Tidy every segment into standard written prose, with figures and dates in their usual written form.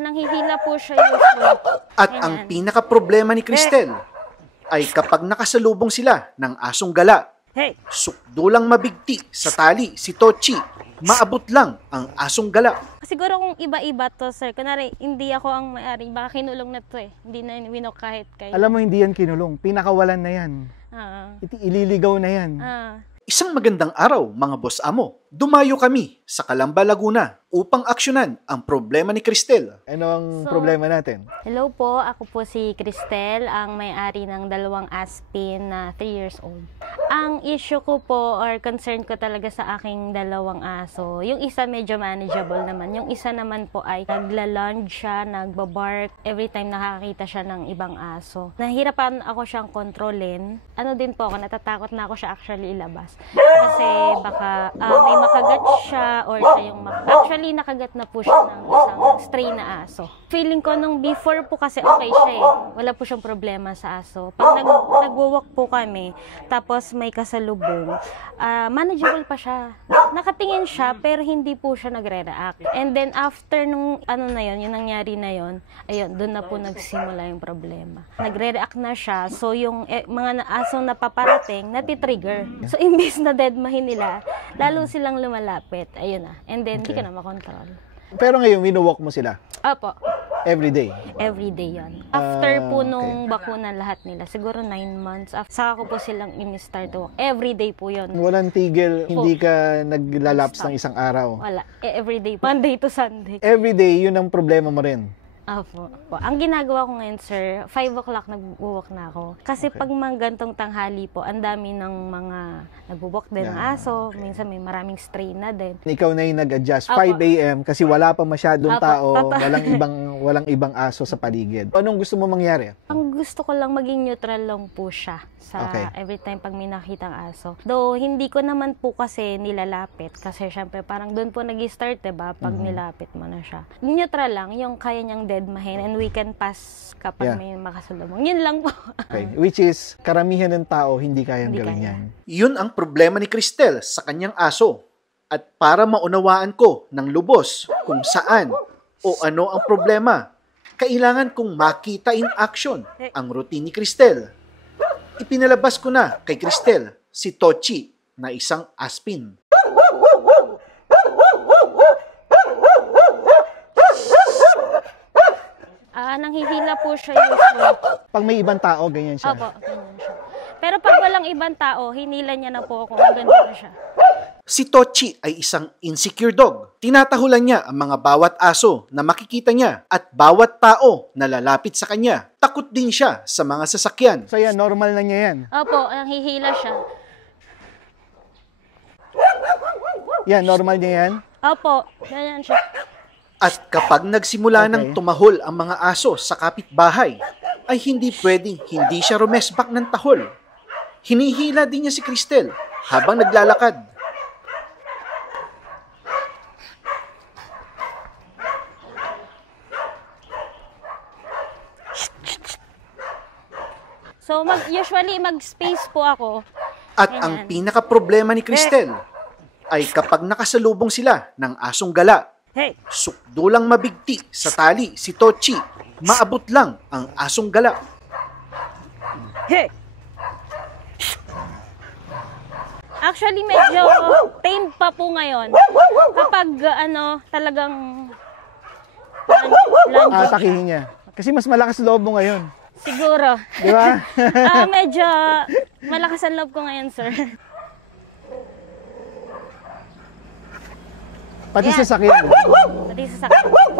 Nanghihila po siya usually. At Ganyan. ang pinaka-problema ni Cristel ay kapag nakasalubong sila ng asong gala, sukdulang mabigti sa tali si Tochi, maabot lang ang asong gala. Siguro kung iba-iba to, sir. Kunwari, hindi ako ang may-ari. Baka kinulong na to eh. Hindi na winok kahit kayo. Alam mo, hindi yan kinulong. Pinakawalan na yan. Ililigaw na yan. Isang magandang araw, mga boss amo. Dumayo kami sa Calamba, Laguna upang aksyonan ang problema ni Cristel. Ano ang problema natin? Hello po, ako po si Cristel, ang may-ari ng 2 Aspin na 3 years old. Ang issue ko po or concern ko talaga sa aking 2 aso, yung isa medyo manageable naman. Yung isa naman po ay nagla-lunge siya, nagbabark every time nakakita siya ng ibang aso. Nahihirapan ako siyang kontrolin. Ano din po ako, natatakot na ako siya actually ilabas. Kasi baka may makagat siya or siya yung actually nakagat na po siya ng isang stray na aso. Feeling ko nung before po kasi okay siya eh. Wala po siyang problema sa aso. Pag nagwo-walk po kami, tapos may kasalubong, manageable pa siya. Nakatingin siya pero hindi po siya nagre-react. And then after nung yung nangyari na yon, ayun, doon na po nagsimula yung problema. Nagre-react na siya, so yung mga asong napaparating, natitrigger. So imbis na deadmahin nila, lalo silang lumalapit. Ayun na. And then, hindi ka na makontrol. Pero ngayon, wino-walk mo sila? Opo. Every day? Every day yan. After po nung bakuna lahat nila, siguro 9 months, saka ko po silang in-start to walk. Every day po yun. Walang tigil, hindi ka naglalaps ng isang araw? Wala. Every day. Monday to Sunday. Every day, yun ang problema mo rin? Opo. Ang ginagawa ko ngayon, sir, 5 o'clock nag-walk na ako. Kasi pag mga gantong tanghali po, ang dami ng mga nag-walk din ng aso. Minsan may maraming stray na din. Ikaw na yung nag-adjust. 5 a.m. kasi wala pa masyadong tao, walang ibang aso sa paligid. Anong gusto mo mangyari? Ang gusto ko lang maging neutral lang po siya sa every time pag may nakitang aso. Though, hindi ko naman po kasi nilalapit. Kasi syempre, parang doon po nag-start, diba? Pag nilapit mo na siya. Neutral lang, yung kaya niyang deadmahin and we can pass kapag may makasalubong. Yun lang po. Which is, karamihan ng tao hindi kayang gawin yan. Yun ang problema ni Cristel sa kanyang aso. At para maunawaan ko ng lubos kung saan o ano ang problema, kailangan kong makita in action ang routine ni Cristel. Ipinalabas ko na kay Cristel si Tochi na isang aspin. Nanghihila po siya usually. Pag may ibang tao, ganyan siya? Opo, ganyan siya. Pero pag walang ibang tao, hinila niya na po ako. Maganda na siya. Si Tochi ay isang insecure dog. Tinatahulan niya ang mga bawat aso na makikita niya at bawat tao na lalapit sa kanya. Takot din siya sa mga sasakyan. So yan, normal na niya yan? Opo, nanghihila siya. Yan, normal niya yan? Opo, ganyan siya. At kapag nagsimula ng tumahol ang mga aso sa kapitbahay, ay hindi pwedeng hindi siya rumesbak ng tahol. Hinihila din niya si Cristel habang naglalakad. So, usually mag-space po ako. At ang pinaka-problema ni Cristel ay kapag nakasalubong sila ng asong gala, sukdulang mabigti sa tali si Tochi, maabot lang ang asong gala. Actually, medyo tame pa po ngayon. Kapag talagang atakihin niya. Kasi mas malakas loob mo ngayon. Siguro. Di ba? Medyo malakas ang loob ko ngayon, sir. Pati sa sakyan. Pati sa sakyan.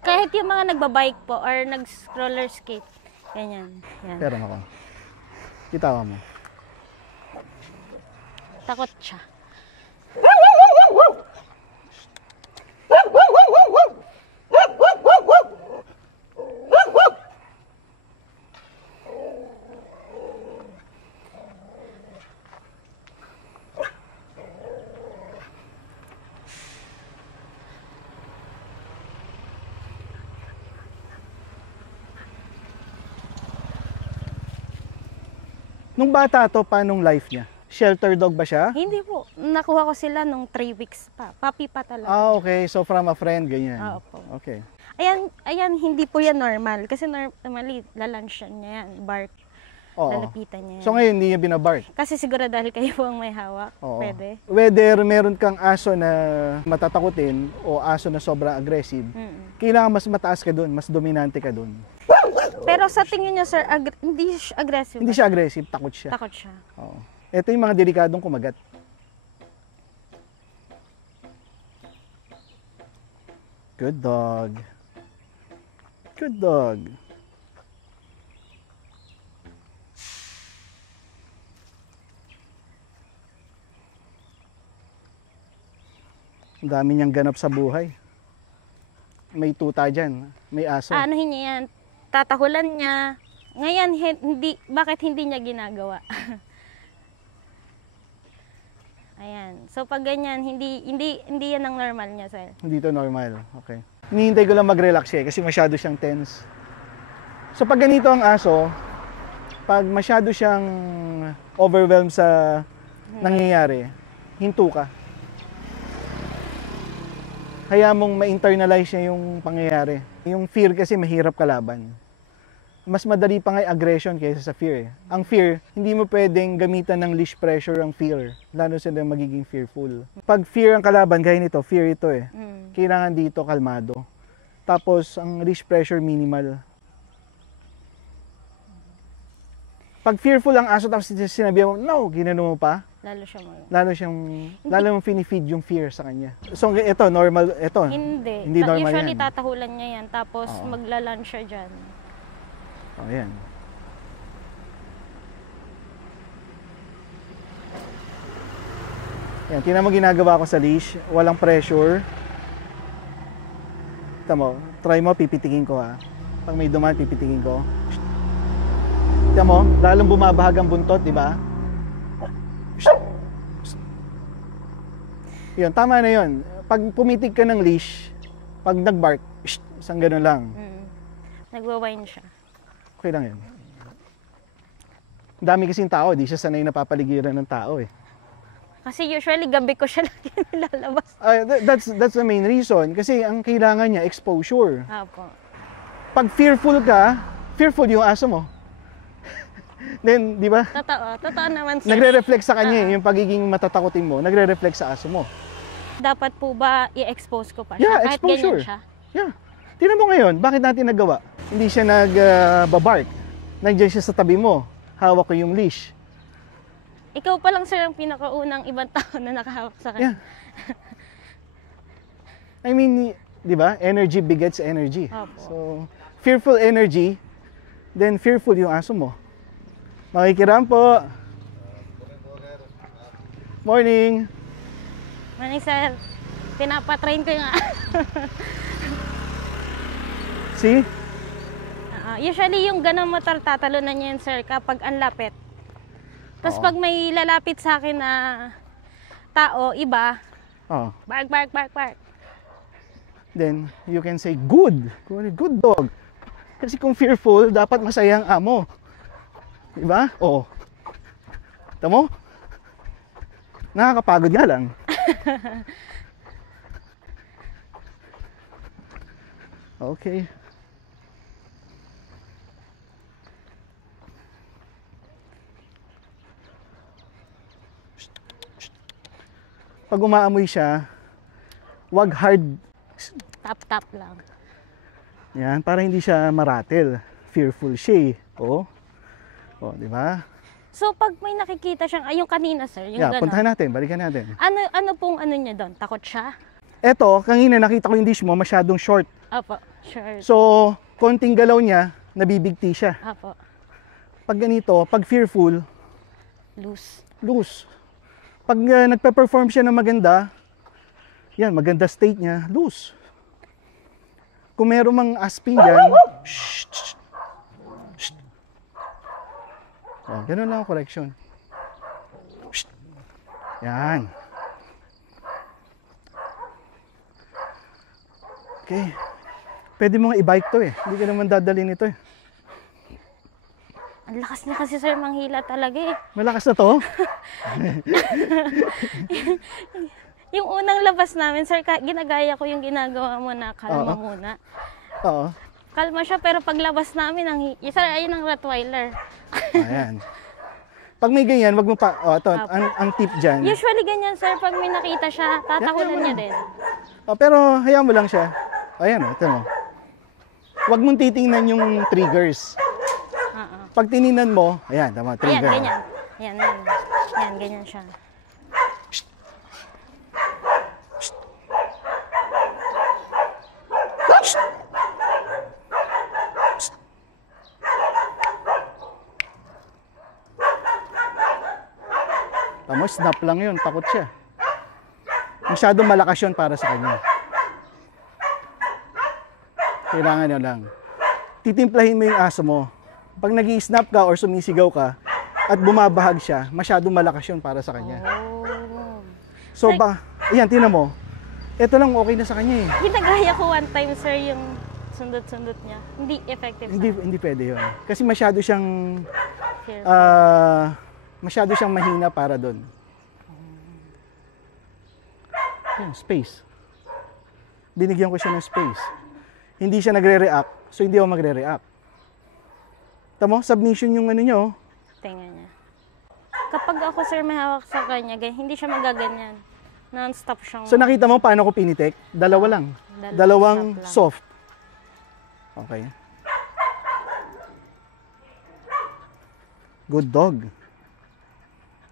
Kahit yung mga nagbabike po or nag-roller skate. Ganyan. Yan. Pero ako. Kitawa mo. Takot siya. Nung bata to, paanong life niya? Shelter dog ba siya? Hindi po. Nakuha ko sila nung 3 weeks pa. Puppy pa talaga. Ah, okay. So from a friend, ganyan. Opo. Okay. Ayan, hindi po yan normal. Kasi normally, lalansyan niya yan, bark. Oo. Lalapitan niya yan. So ngayon, hindi niya binabark. Kasi siguro dahil kayo po ang may hawak, Oo. pwede. Whether meron kang aso na matatakutin o aso na sobrang aggressive, kailangan mas mataas ka doon, mas dominante ka doon. Pero sa tingin niya, sir, hindi siya aggressive. Hindi siya aggressive, takot siya. Takot siya. Oo. Ito yung mga delikadong kumagat. Good dog. Good dog. Ang dami niyang ganap sa buhay. May tuta dyan, may aso. Anuhin niya yan, tatahulan niya. Ngayon, bakit hindi niya ginagawa? Ayan. So pag ganyan, hindi yan ang normal niya, sir. Hindi to normal. Okay. Hinihintay ko lang mag-relax siya kasi masyado siyang tense. So pag ganito ang aso, pag masyado siyang overwhelmed sa nangyayari, hinto ka. Kaya mong ma-internalize niya yung pangyayari. Yung fear kasi mahirap kalaban. Mas madali pa nga aggression kaysa sa fear. Ang fear, hindi mo pwedeng gamitan ng leash pressure ang fear. Lalo sila magiging fearful. Pag fear ang kalaban, gaya nito, fear ito eh. Kailangan dito kalmado. Tapos, ang leash pressure minimal. Pag fearful ang aso, tapos sinabi mo, no, ginano mo pa, lalo mong finifeed yung fear sa kanya. So, ito, normal, ito. Hindi normal usually, yan. tatahulan niya yan, tapos maglalan siya dyan. Oh, yan. Yan, tingnan mo ginagawa ko sa leash, walang pressure. Ito mo, try mo, pipitikin ko ha. Pag may dumaan, pipitikin ko. Tingnan mo, lalong bumabahag ang buntot, di ba? Yun, tama na yun. Pag pumitig ka ng leash, pag nag-bark, isang gano'n lang. Nagwa-whine siya. Okay lang yun. Dami kasing tao, di siya sanay napapaligiran ng tao eh. Kasi usually gabi ko siya lagi nilalabas. That's the main reason. Kasi ang kailangan niya, exposure. Apo. Pag fearful ka, fearful yung aso mo. Then, di ba? Totoo naman sir. Nagre-reflect sa kanya yung pagiging matatakotin mo, nagre-reflect sa aso mo. Dapat po ba i-expose ko pa siya? Yeah, Kahit exposure. ganyan siya? Yeah. Tingnan mo ngayon, bakit natin nagawa? Hindi siya nagbabark. Nandiyan siya sa tabi mo. Hawak ko yung leash. Ikaw pa lang sir ang pinakaunang ibang tao na nakahawak sa kanya. Yeah. I mean, di ba? Energy begets energy. Opo. So, fearful energy, then fearful yung aso mo. Makikiram po. Morning. Morning sir. Pinapatrain ko yung See? Usually yung ganun mo tatalunan niya yun sir kapag ang lapit. Tapos pag may lalapit sa akin na tao, iba, bark, bark, bark, bark. Then, you can say, good. Good dog. Kasi kung fearful, dapat masaya ang amo. Diba? Oo. Tamo? Nakakapagod nga lang. Okay. Pag umaamoy siya, wag hard. Tap-tap lang. Yan, para hindi siya maratel. Fearful siya. Oh, di ba? So pag may nakikita siyang, yung kanina sir, yung gano'n. Puntahan natin, balikan natin. Ano pong ano niya doon? Takot siya? Eto, kanina nakita ko yung dish mo, masyadong short. Apo, sure. So, konting galaw niya, nabibigti siya. Apo. Pag ganito, pag fearful, loose. Pag nagpe-perform siya ng maganda, yan, maganda state niya, loose. Kung meron mang aspin dyan, shh. Oh, ganun lang ang correction. Shh. Yan. Okay. Pwede mo nga i-bike to eh. Hindi ka naman dadalhin ito eh. Ang lakas niya kasi sir, manghila talaga eh. Malakas na to? Yung unang labas namin, sir, ginagaya ko yung ginagawa mo na kalma muna. Oo. Kalma siya, pero paglabas namin, isa ayun ang Rottweiler. Ayan. Pag may ganyan, wag mo pa, ito, ang tip dyan. Usually ganyan, sir, pag may nakita siya, tatakulan niya din. Pero hayaan mo lang siya. Ayan, ito mo. Wag mong titingnan yung triggers. Pag tiningnan mo, ayan, tama, Ayan, trigger. ganyan. Yan, ganyan siya. Tama, snap lang yun, takot siya. Masyadong malakas yun para sa kanya. Kailangan nyo lang. Titimplahin mo yung aso mo. Pag nag-i-snap ka or sumisigaw ka at bumabahag siya, masyadong malakas yun para sa kanya. Oh. So ayan, tingnan mo. Ito lang okay na sa kanya eh. Ginagaya ko one time, sir, yung sundot-sundot niya. Hindi effective. Hindi pwede yun. Kasi masyado siyang Fearful. masyado siyang mahina para doon. Yan, space. Binigyan ko siya ng space. Hindi siya nagre-react, so hindi ako magre-react. Tamo, submission yung ano niya, oh. Tenga niya. Kapag ako, sir, may hawak sa kanya, hindi siya magaganyan. Non-stop siyang... So nakita mo paano ko pinitik? Dalawa lang. Dalawang stop lang. soft. Okay. Good dog.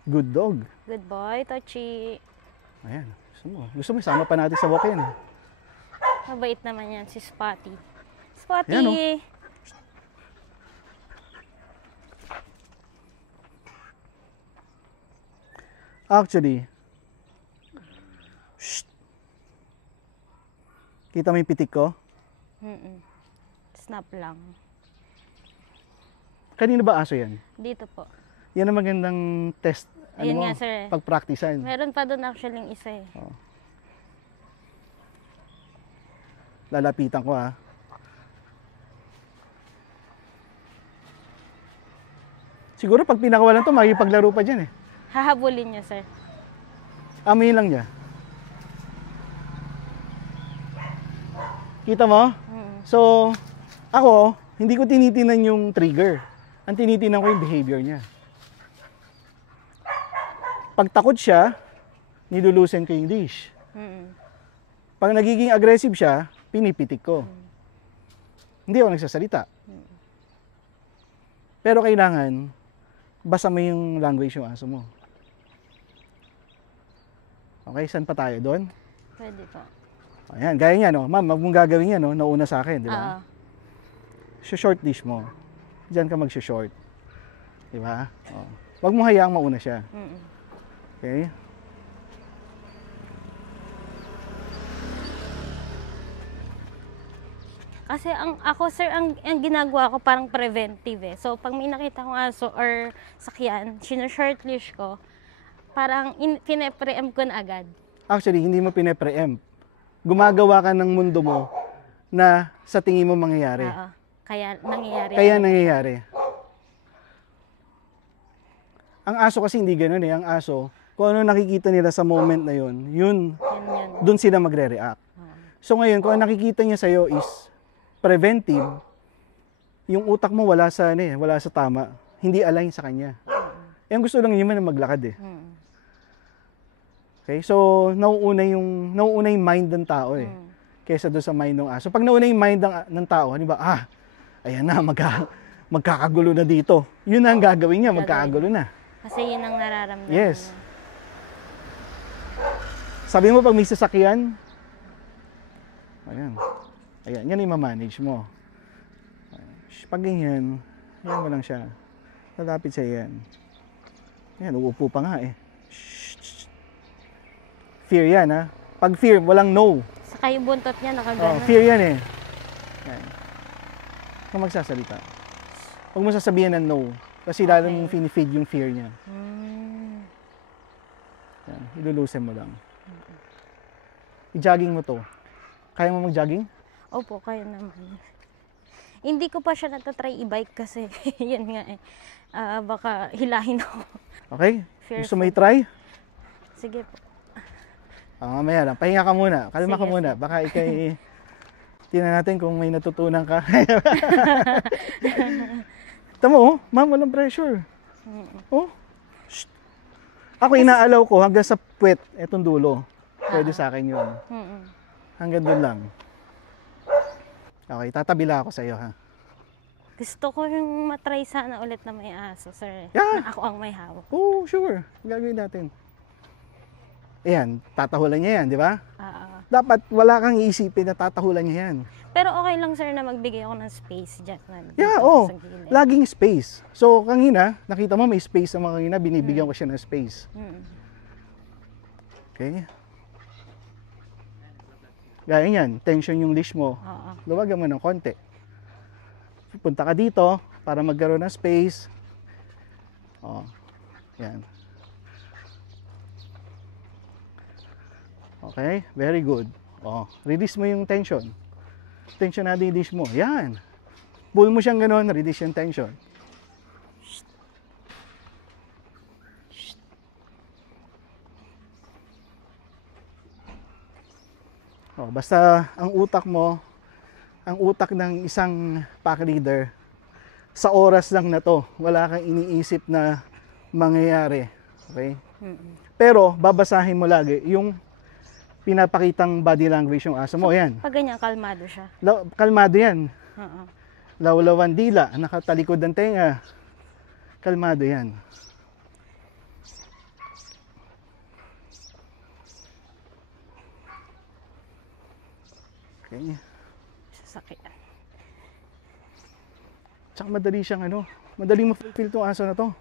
Good dog. Good boy, Tochi. Ayan. Gusto mo, sama pa natin sa walk yan. Mabait naman yan, si Spotty. Spotty! Ayan, oh. Actually, shh. Kita mo yung pitik ko? Snap lang. Kanino ba aso yan? Dito po. Yan ang magandang test. Ayun nga, sir. Pag-practicean. Meron pa doon actually yung isa eh. Oh. Lalapitan ko ha. Siguro pag pinakawalan to, makipaglaro pa dyan eh. Hahabulin niyo, sir. Amoyin lang niya. Kita mo? So, ako, hindi ko tinitinan yung trigger. Ang tinitinan ko yung behavior niya. Pag takot siya, nilulusen ko yung leash. Pag nagiging aggressive siya, pinipitik ko. Hindi ako nagsasalita. Pero kailangan, basa mo yung language yung aso mo. Okay, saan pa tayo doon? Pwede po. Ayan, gaya niya, no? Ma'am, wag mong gagawin yan, no? Nauna sa akin, di ba? Short leash mo. Diyan ka mag-short. Di ba? Oh. Wag mo hayaang mauna siya. Okay? Kasi ako, sir, ang ginagawa ko parang preventive eh. So, pag may nakita kong aso or sakyan, short leash ko, parang pine-preempt ko na agad. Actually, hindi mo pine-preempt. Gumagawa ka ng mundo mo na sa tingin mo mangyayari. Oo. Kaya nangyayari. Kaya nangyayari. Ang aso kasi hindi ganoon eh. Ang aso, kung ano nakikita nila sa moment na yun, Yan. dun sila magre-react. So ngayon, kung ang nakikita niya sa'yo is preventive, yung utak mo wala sa tama, hindi align sa kanya. Ang gusto lang niya na maglakad eh. Okay? So, nauuna yung mind ng tao eh. Kaysa doon sa mind ng aso. Pag nauna yung mind ng tao, di ba, ayan na, magkakagulo na dito. Yun na ang gagawin niya, magkakagulo na. Kasi yun ang nararamdaman Yes. niya. Sabi mo pag may sasakyan, ayan, yan yung ma-manage mo. Pag ganyan, yan mo lang siya. Lalapit sa yan. Ayan, uupo pa nga eh. Fear yan ha. Pag fear, walang no. Saka yung buntot niya nakagano. Fear yan eh. Yan. Kung magsasalita. Huwag mo sasabihan ng no. Kasi lalong finifeed yung fear niya. Yan. Ilulusen mo lang. I-jogging mo to. Kaya mo mag-jogging? Opo, kaya naman. Hindi ko pa siya natatry i-bike kasi yun nga eh. Baka hilahin ako. Okay? Fearful. Gusto mo i-try? Sige po. Mamaya lang. Pahinga ka muna. Kalma ka Sige, muna. sige. Baka ikay Tingnan natin kung may natutunan ka. Tama, oh, ma'am, walang pressure. Oh. Shh. Ako inaalaw ko hanggang sa puwet, etong dulo. Pwede sa akin yun. Hanggang doon lang. Okay, tatabila ako sa iyo, ha. Gusto ko yung matry sana ulit na may aso, sir. Yeah. Na ako ang may hawak. Oh, sure. Gagawin natin. Ayan, tatahulan niya yan, di ba? Dapat wala kang iisipin na tatahulan niya yan. Pero okay lang, sir, na magbigay ako ng space dyan. Yeah, oh. Laging space. So, kanina, nakita mo may space na mga kanina, binibigyan ko siya ng space. Okay. Gaya yan, tension yung leash mo. Luwagan mo ng konti. Punta ka dito para magkaroon ng space. Oh, yan. Okay, very good. Oh, release mo yung tension. Tension natin yung leash mo. Yan. Pull mo siyang gano'n, release yung tension. Oh, basta ang utak mo, ang utak ng isang pack leader, sa oras lang na to, wala kang iniisip na mangyayari. Okay? Pero babasahin mo lagi yung pinapakitang body language yung aso mo. Yan. Pag ganyan, kalmado siya. Kalmado yan. Lawlawan dila, nakatalikod ng tenga. Kalmado yan. Okay. Sasakyan. Tsaka madali siyang madaling ma-fulfill tong aso na to.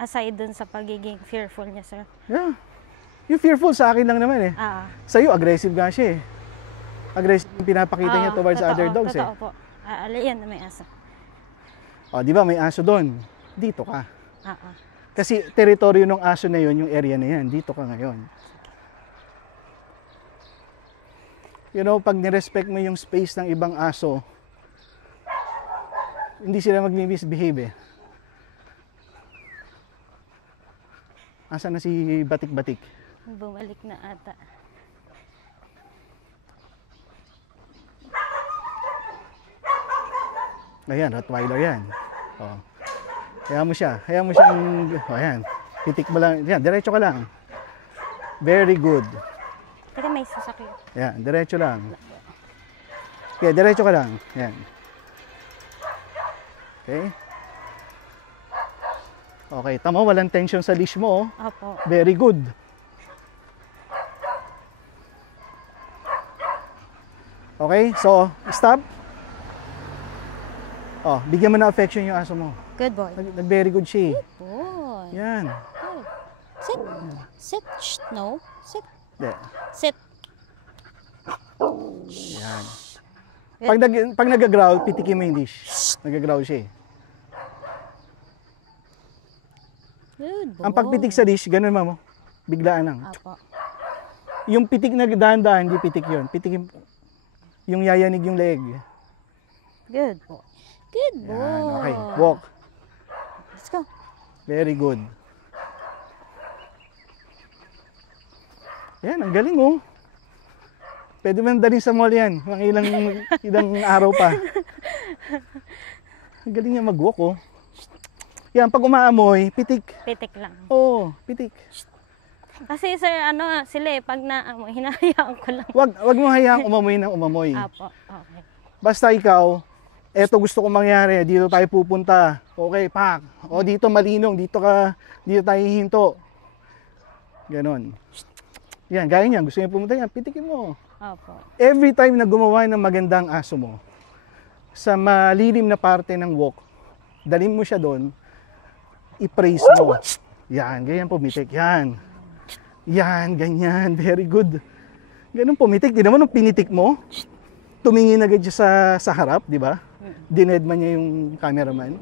Aside dun sa pagiging fearful niya, sir. Yeah. Yung fearful sa akin lang naman eh. Sa'yo, aggressive nga siya eh. Aggressive yung pinapakita niya towards other dogs eh. Totoo po. Yan na may aso. O, di ba may aso doon? Dito ka. Kasi teritoryo ng aso na yon, yung area na yan. Dito ka ngayon. You know, pag nirespect mo yung space ng ibang aso, hindi sila mag-misbehave eh. Asa na si Batik-Batik? Bumalik na ata. Ayan, Rottweiler yan. Oh. Hayaan mo siya. Hayaan mo siyang, ayan. Pitik mo lang. Yan, diretso ka lang. Very good. Teka, may sasakyan. Yan, diretso lang. Okay, diretso ka lang. Yan. Okay. Okay, tama, walang tension sa leash mo. Opo. Very good. Okay, so, stop. Oh, bigyan mo na affection yung aso mo. Good boy. Nag-very good siya. Boy. Yan. Good. Sit. Sit. Shh. No. Sit. De. Sit. Yan. Pag nag-growl, pitikin mo yung leash. Nag-growl siya eh. Good boy. Ang pagpitik sa leash, ganun mo. Biglaan lang. Apo. Yung pitik na dahan-dahan, hindi pitik yun. Pitik yung yayanig yung leg. Good boy. Good boy. Yan, okay. Walk. Let's go. Very good. Yan, ang galing oh. Pwede mo dalhin sa mall yan. Mga ilang araw pa. Ang galing niya mag-walk oh. Yan, pag umaamoy, pitik. Pitik lang. Oo, pitik. Kasi sir, sila eh, pag naamoy, hinahayaan ko lang. Wag mo hayaang umamoy ng umamoy. Apo, okay. Basta ikaw, eto gusto kong mangyari, dito tayo pupunta. Okay, pak. O dito malinong, dito tayo hihinto. Ganon. Yan, gaya niyan, gusto niya pumunta yan, pitikin mo. Opo. Every time na gumawa ng magandang aso mo, sa malilim na parte ng walk, dalhin mo siya doon, i-praise mo. Yan, ganyan pumitik. Yan. Yan, ganyan. Very good. Ganun pumitik. Di naman nung pinitik mo, tumingin agad siya sa harap, di ba? Dinedman niya yung cameraman.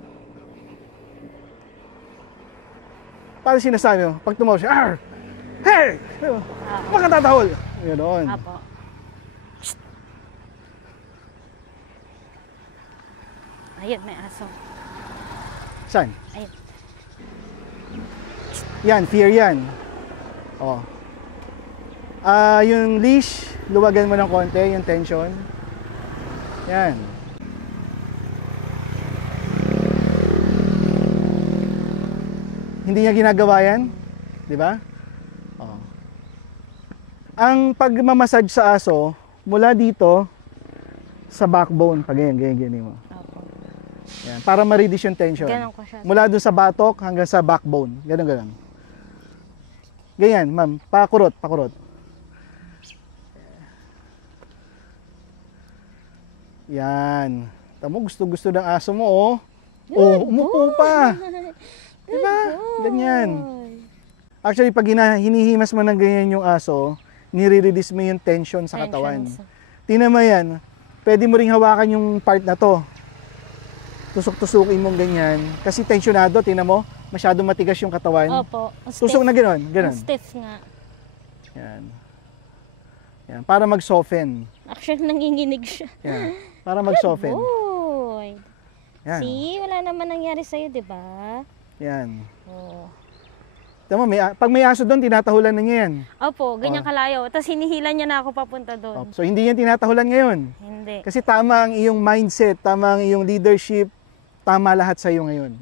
Para sinasabi mo, pag tumawa siya, Arr! Hey! Makatatahol! Ganon. Apo. Ayun, may aso. Saan? Ayun. Yan, fear yan. Oh. Yung leash, luwagan mo ng konti, yung tension. Yan. Hindi niya ginagawa yan, di ba? Oh. Ang pagmamassage sa aso, mula dito sa backbone, pag ganyan mo. Opo. Yan, para ma-reduce yung tension. Ganon ko siya. Mula dun sa batok hanggang sa backbone. Ganon. Ganyan, ma'am. Pakurot. Yan. Tamo, gusto ng aso mo, oh. Oh, umupo pa. Diba? Ganyan. Actually, pag hinihimas mo ng ganyan yung aso, nire-release mo yung tension sa katawan. Tingnan mo yan. Pwede mo ring hawakan yung part na to. Tusok-tusukin mong ganyan. Kasi tensionado, tingnan mo. Masyado matigas yung katawan. Opo. Tusok na gano'n. Stiff nga. Yan. Para mag-soften. Actually, nanginginig siya. Yan. Para mag-soften. Boy. Yan. See, wala naman nangyari sa'yo, di ba? Yan. Oh. Tama, pag may aso doon, tinatahulan na niya yan. Opo, ganyan kalayo. Tapos hinihila niya na ako papunta doon. So, hindi yan tinatahulan ngayon. Hindi. Kasi tama ang iyong mindset, tama ang iyong leadership, tama lahat sa iyo ngayon.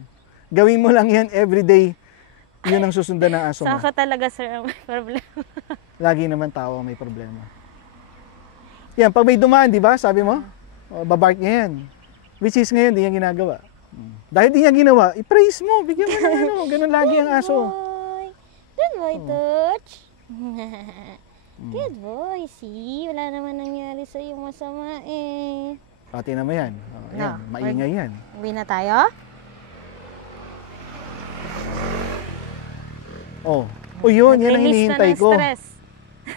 Gawin mo lang yan everyday, yun ang susundan ng aso mo. Sa ako talaga, sir, ang may problema. Lagi naman tao ang may problema. Yan, pag may dumaan, di ba, sabi mo, babark niya yan. Which is ngayon, di niya ginagawa. Dahil di niya ginawa, i-praise mo, bigyan mo ng ano, ganun lagi ang aso. Good boy, Touch. Good boy, see? Wala naman nangyari sa iyo masama eh. Pati naman yan. Yan, No, maingay yan. Uwi na tayo? Yun, yan ang Release hinihintay na ng ko. stress.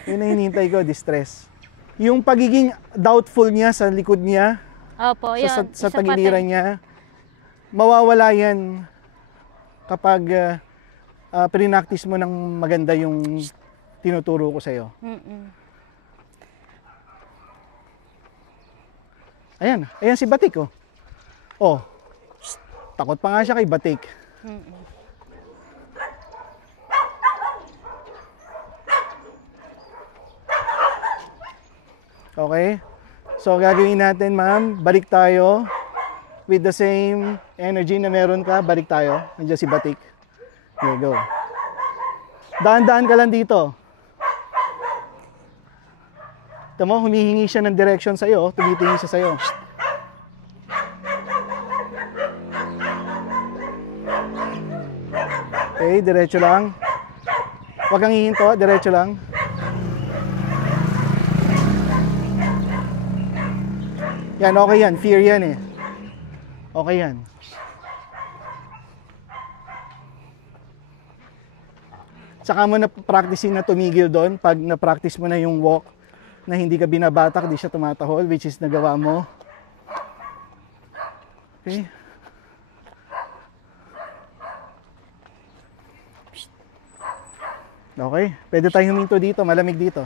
Yun ang hinihintay ko, distress. Yung pagiging doubtful niya sa likod niya, Opo, yun. sa Isa pa tagiliran din. niya, mawawala yan kapag prinactice mo ng maganda yung tinuturo ko sa'yo. Ayan si Batik, oh. Oh, takot pa nga siya kay Batik. Okay? So, gagawin natin, ma'am, balik tayo. With the same energy na meron ka, balik tayo. Nandiyan si Batik. Here, go. Daan-daan ka lang dito. Ito mo, humihingi siya ng direction sa'yo. Tumitingin siya sa'yo. Okay, diretso lang. Huwag kang hihinto, diretso lang. Yan, okay yan. Fear yan eh. Okay yan. Saka mo na practicing na tumigil doon. Pag na-practice mo na yung walk na hindi ka binabatak, di siya tumatahol, which is nagawa mo. Okay. Okay. Pwede tayong huminto dito. Malamig dito.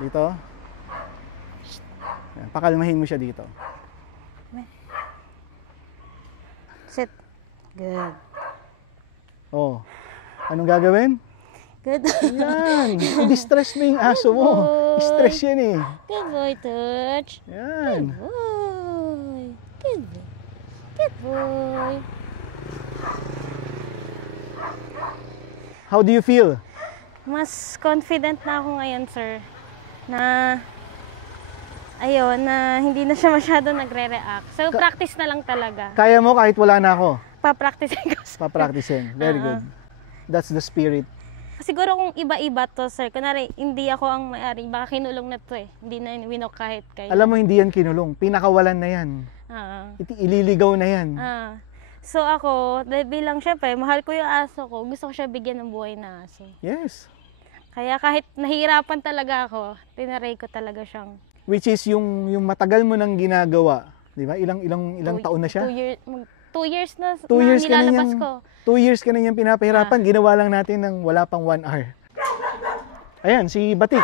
Dito. Yan, pakalmahin mo siya dito. Sit. Good. Oh. Anong gagawin? Good. Yan. I-distress mo yung aso mo. Stress yan eh. Good boy, Touch. Yan. Good boy. Good boy. Good boy. How do you feel? Mas confident na ako ngayon, sir. Na na hindi na siya masyado nagre-react. So, practice na lang talaga. Kaya mo kahit wala na ako. Pa-practice ko, sir. Pa-practicing. Very good. That's the spirit. Siguro kung iba-iba to, sir. Kunwari, hindi ako ang may-ari. Baka kinulong na to eh. Hindi na winok kahit kayo. Alam mo, hindi yan kinulong. Pinakawalan na yan. Ililigaw na yan. So ako, bilang syempre, mahal ko yung aso ko. Gusto ko siya bigyan ng buhay na aso. Yes. Kaya kahit nahihirapan talaga ako, tinaray ko talaga siyang... Which is yung matagal mo nang ginagawa. Di ba? Ilang taon na siya? 2 years na, 2 years ka na nilalabas niyang, ko. 2 years ka na niyang pinapahirapan. Ginawa lang natin ng wala pang 1 hour. Ayan, si Batik.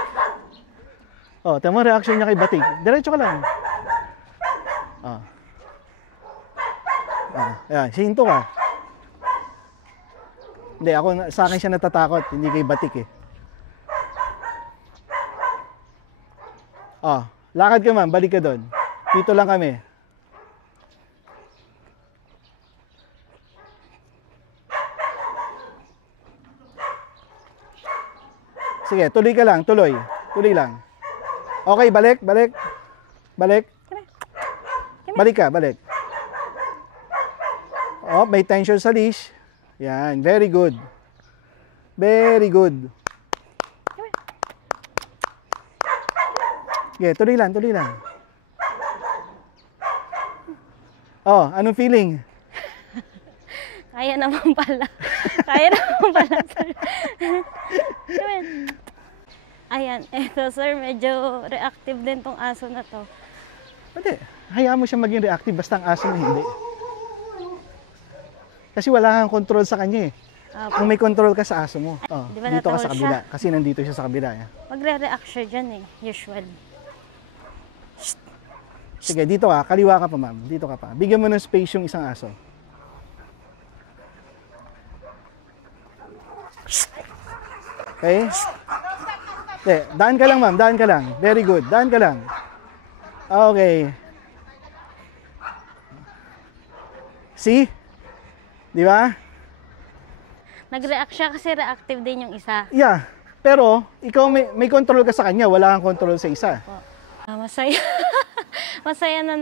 Oh, tama reaction niya kay Batik. Diretso ka lang. Ayan, hinto ka. Hindi, sa akin siya natatakot. Hindi kay Batik eh. Lakad ka ma'am, balik ka doon. Dito lang kami. Sige, tuloy ka lang, tuloy. Tuloy lang. Okay, balik, balik. Balik. Balik ka, balik. Oh, may tension sa leash. Yan, very good. Very good. Sige, tuloy lang, tuloy lang. Oh, anong feeling? Kaya naman pala. Kaya naman pala, sir. Ayan, eto sir, medyo reactive din tong aso na to. Hindi, hayaan mo siya maging reactive basta ang aso na hindi. Kasi wala kang control sa kanya eh. Kung may control ka sa aso mo. Oh, Di ba dito ka sa natahol kabila. siya? Kasi nandito siya sa kabila. Eh. Magre-react siya dyan eh, usual. Sige, dito ka. Kaliwa ka pa, ma'am. Dito ka pa. Bigyan mo ng space yung isang aso. Okay? Hindi, daan ka lang, ma'am. Daan ka lang. Very good. Daan ka lang. Okay. See? Di ba? Nag-react siya kasi reactive din yung isa. Yeah. Pero, ikaw may control ka sa kanya. Wala kang control sa isa. Masaya. Masaya na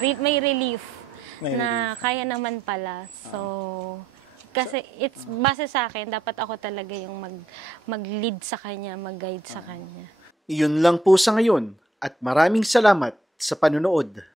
may relief May na kaya naman pala. So, kasi it's base sa akin, dapat ako talaga yung mag-lead sa kanya, mag-guide sa kanya. Iyon lang po sa ngayon at maraming salamat sa panunood.